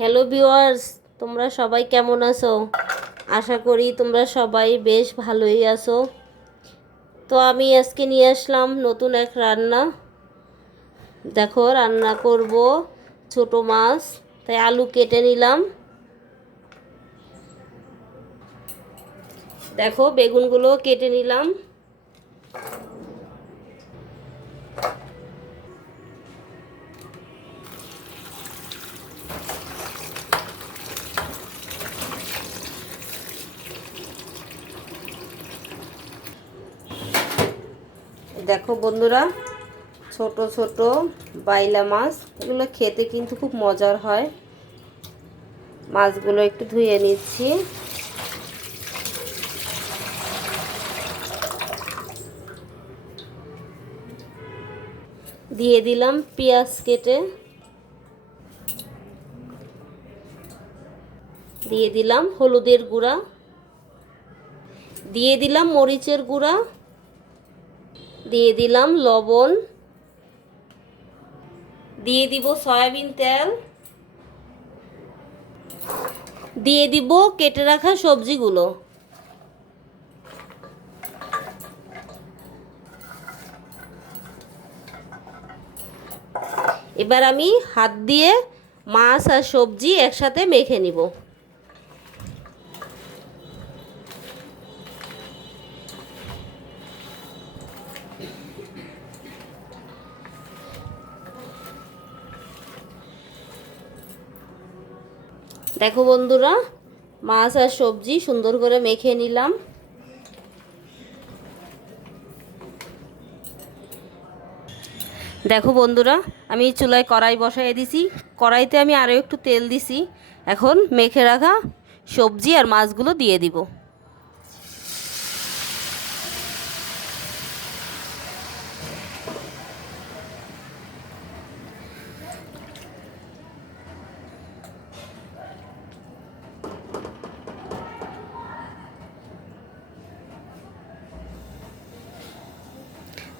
Hello viewers, তোমরা সবাই কেমন আছো? আশা করি তোমরা সবাই বেশ ভালোই আছো। তো আমি আজকে নিয়ে আসলাম নতুন এক রান্না। দেখো, রান্না করব ছোট মাছ, তাই আলু কেটে নিলাম। দেখো, বেগুনগুলো কেটে নিলাম। দেখো বন্ধুরা, ছোট ছোট বাইলা মাছ, এগুলো খেতে কিন্তু খুব মজার হয়। মাছগুলো একটু ধুয়ে নিচ্ছি। দিয়ে দিলাম পেঁয়াজ কেটে। দিয়ে দিলাম হলুদের গুঁড়া। দিয়ে দিলাম মরিচের গুঁড়া। দিয়ে দিলাম লবণ। দিয়ে দিব সয়াবিন তেল। দিয়ে দিব কেটে রাখা সবজিগুলো। এবার আমি হাত দিয়ে মাছ আর সবজি একসাথে মেখে নিব। দেখো বন্ধুরা, মাছ আর সবজি সুন্দর করে মেখে নিলাম। দেখো বন্ধুরা, আমি চুলায় কড়াই বসাই দিছি। কড়াইতে আমি আরও একটু তেল দিছি। এখন মেখে রাখা সবজি আর মাছগুলো দিয়ে দিব।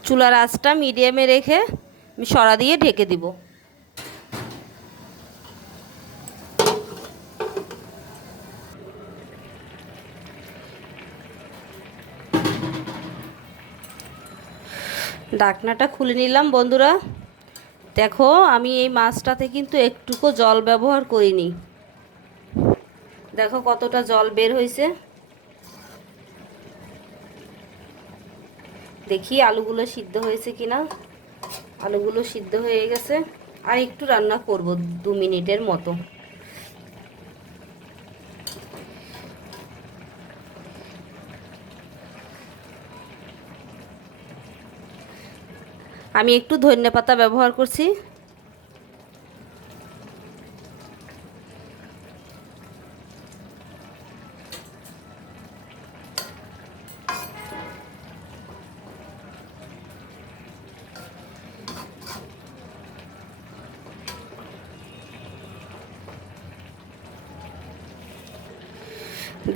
চুলার আঁচটা মিডিয়ামে রেখে আমি সরা দিয়ে ঢেকে দিব। ডাকনাটা খুলে নিলাম বন্ধুরা। দেখো, আমি এই মাছটাতে কিন্তু একটুকু জল ব্যবহার করিনি। দেখো কতটা জল বের হয়েছে দেখি আলুগুলো সিদ্ধ হয়েছে কিনা। আলুগুলো সিদ্ধ হয়ে গেছে। আর একটু রান্না করব দু মিনিটের মতো। আমি একটু ধনে পাতা ব্যবহার করছি।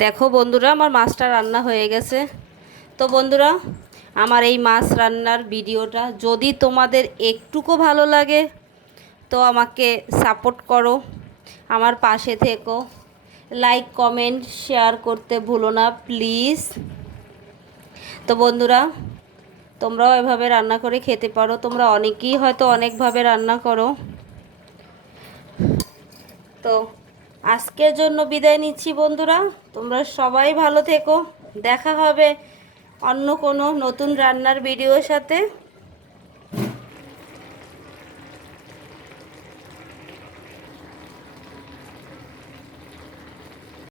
দেখো বন্ধুরা, আমার মাছটা রান্না হয়ে গেছে। তো বন্ধুরা, আমার এই মাছ রান্নার ভিডিওটা যদি তোমাদের একটুকু ভালো লাগে, তো আমাকে সাপোর্ট করো, আমার পাশে থেকো। লাইক, কমেন্ট, শেয়ার করতে ভুলো না, প্লিজ। তো বন্ধুরা, তোমরাও এভাবে রান্না করে খেতে পারো। তোমরা অনেকেই হয়তো অনেকভাবে রান্না করো। তো আজকের জন্য বিদায় নিচ্ছি বন্ধুরা। তোমরা সবাই ভালো থেকো। দেখা হবে অন্য কোনো নতুন রান্নার ভিডিওর সাথে।